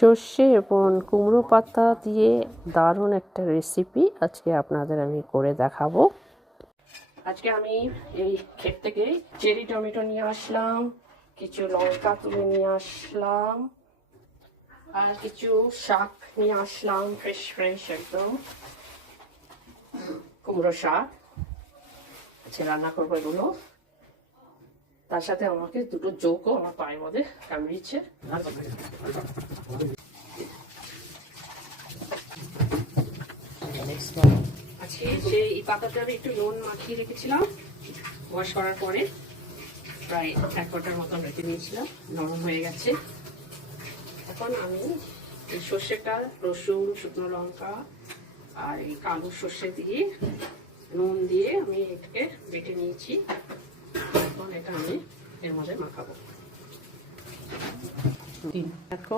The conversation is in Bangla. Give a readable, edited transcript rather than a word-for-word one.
সর্ষে এবং কুমড়ো পাতা দিয়ে দারুণ একটা রেসিপি আজকে আপনাদের আমি করে দেখাবো। আজকে আমি এই ক্ষেত থেকে চেরি টমেটো নিয়ে আসলাম, কিছু লঙ্কা তুলে নিয়ে আসলাম, আর কিছু শাক নিয়ে আসলাম, ফ্রেশ ফ্রেশ একদম কুমড়ো শাক। আচ্ছা, রান্না করবো এগুলো। তার সাথে আমাকে দুটো জোকও আমার পায়ের মধ্যে কামড়িয়েছে। আজকে সেই পাতাটা আমি একটু নুন মাখিয়ে রেখেছিলাম, ওয়াশ করার পরে প্রায় 1 ঘন্টার মতন রেখে দিয়েছিলাম, নরম হয়ে গেছে। এখন আমি এই সর্ষেটা, রসুন, শুকনো লঙ্কা আর এই কালো সর্ষে দিয়ে নুন দিয়ে আমি এটাকে বেটে নিয়েছি। এখন এটা আমি এর মধ্যে মাখাবো।